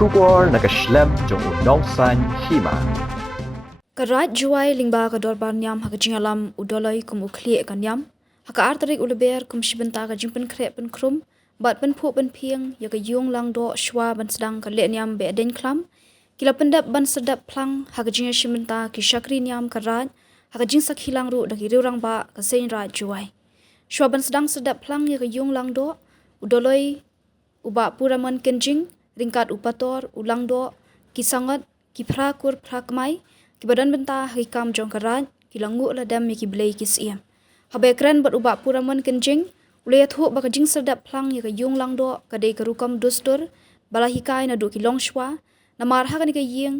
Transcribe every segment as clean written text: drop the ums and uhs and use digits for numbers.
Shubor nakaslem jong unongsan hima. Karat juai lingba ka dorban yam haka jingalam udoloi kum ukli kan yam haka artarik uleber kum shibenta ka jimpen krep pen krum bat pen pu pen piang ya ka yung lang do shwa ban sedang ka le yam be den klam kila pendap ban sedap plang haka jinga shibenta ki shakri yam karat haka jing sak hilang ru da ki riurang ba ka sein ra juai shwa ban sedang sedap plang ya ka yung lang do udoloi uba puraman kenjing ringkat upator ulang do kisangat kipra kur prakmai ki badan benta hikam jong karat ki langu la dam ki blai ki sia habe kran bat uba puraman kenjing ule thu ba ka jing sedap plang ya ka yung lang do ka dei ka rukam dustur bala hikai na do ki long shwa na mar ha ka ni ka yeng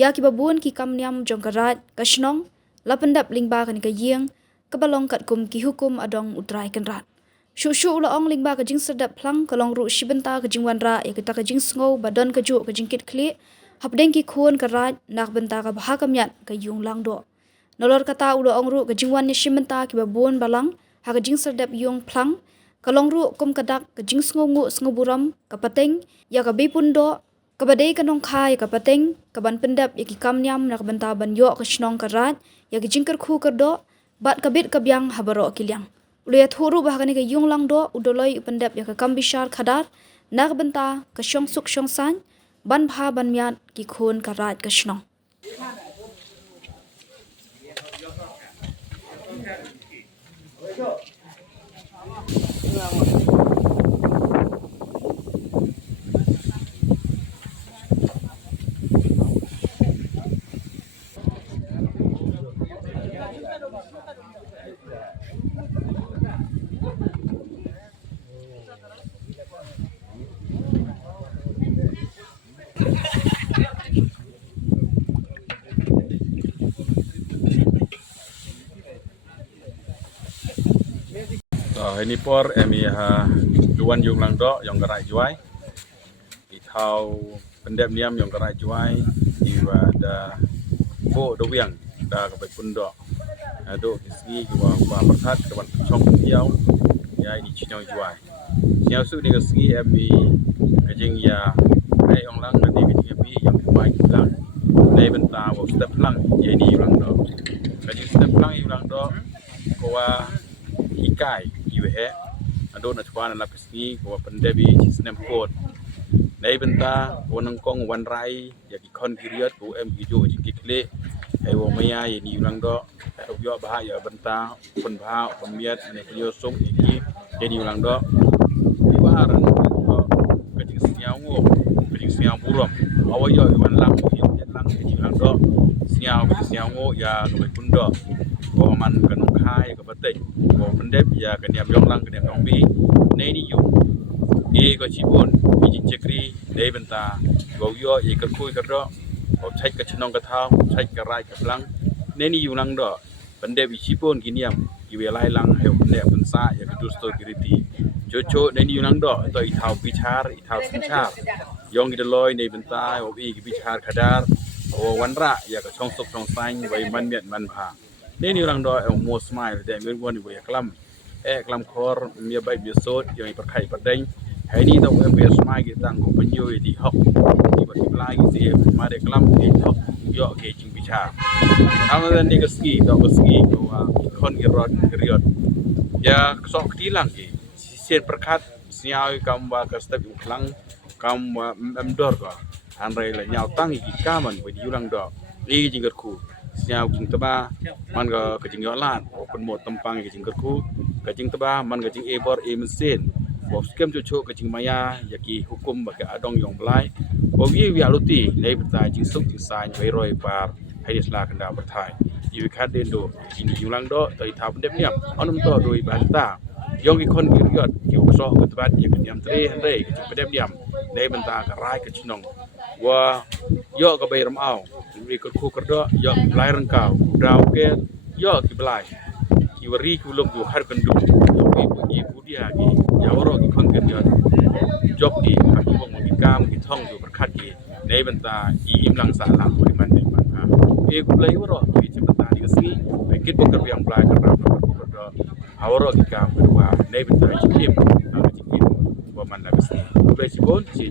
ya ki babun ki kam nyam jong karat ka shnong la pendap lingba ka ni ka yeng ka balong kat kum ki hukum adong utrai kan rat shu la ong lingba ka jing sedap plang ka long ru shibenta ka jing wanra ya ka ta ka jing sngo badan ka ju ka jing kit kli habdeng ki khon ka raj nak benta ka bha kamyat ka yung lang do nolor kata ulo ong ru ka jingwan ni shimenta ki babon balang ha ka jing sedap yung plang ka long ru kum kadak ka jing sngo buram ka pateng ya ka bipun do ka badei ka nong khai ka pateng ka ban pendap ya ki kamnyam nak benta ban yo ka shnong ka raj ya ki jingkar khu ka do bat ka bit ka byang habaro kilyang ulo ya thuru ba ka ni ka yung lang do udoloi pendap ya ka kambishar khadar nak benta ka shong suk shong san ban bha ban myat ki khon karat ka shnong ini por emi ha juan yung lang do yang gerai juai itau pendem niam yang gerai juai iwa da bo do wiang da ka pun do do kisi wa persat ka ban chong piao ya ini chinong juai siao su ni ka ski emi ka jing ya ai ong lang ni ka jing emi yang mai lang nei benta wo step lang ye ni lang do ka jing step lang lang do ko wa ikai he ado na chwana la pesni ko pandebi sinem code nei benta wonang kong wan rai ya ki kon period ko em video ji kikle ai wo maya ni lang do yo ba ya benta pun ba pun miat ne yo song iki ni lang do di waran ko ka ji siao ngo ka ji siao buram awo yo wan lang yo lang ni lang do siao ngo ya ko pun do ko man kan khai ka patei ko pendep ya kan yam yong lang kan yam bi nei ni yu e ko chibon bi chekri nei benta go yo e ka khui ka do ko chai ka chnong ka thau chai ka rai ka lang nei ni yu lang do pendep bi chibon ki niam ki we lai lang he ne ban sa ya ka dusto kiriti cho nei ni yu lang do to i thau pi char i thau sin char yong ki de loi nei benta o bi ki pi char khadar o wan ra ya ka chong sok chong sain wai man miat man pha nên yêu rằng đó ông mua smile để người quân về klam khor mía bay mía sốt rồi bật khai bật đánh hãy đi đâu em về smile cái tăng của bao nhiêu thì học thì bật like cái gì mà để klam thì học dọ cái chính bị trả ang nên đi cái ski đó cái ski của con cái riot ya sok tí lang cái sen perkat siao kam ba cái step yung klang kam em dor ko anh đây là nhau tăng cái kaman với yêu rằng đó đi chính cái khu siao jing teba man ga kajing yo lat open mo tampang kajing kerku kajing teba man kajing ebor e mesin bo skem chu kajing maya yaki hukum ba ka adong yong blai bo wi aluti nei bata jing suk jing sai bai roi par hai isla kanda bathai yu khat den do jing yulang do toi thap dep niam onum to doi ban ta yong ki kon ki yot ki so ka tbat yak niam tre han re kajing dep niam nei banta ka rai ka chinong wa yo ka bai ram au vì cái khu cái đó do lái răng cao đào kia do cái lái cái veri cái lồng du khát cần đủ do cái budi đi cái giáo rồi cái con cái đó job cái cái bông cái cam cái thong du khát cái này bên ta im lặng xả lặng với mình để mình ha cái cũng lấy rồi cái chúng ta đi cái gì cái kết quả cái yang lái cái đó cái đó giáo rồi cái cam cái đó này bên ta chỉ kim và mình là cái gì lấy chỉ bốn chỉ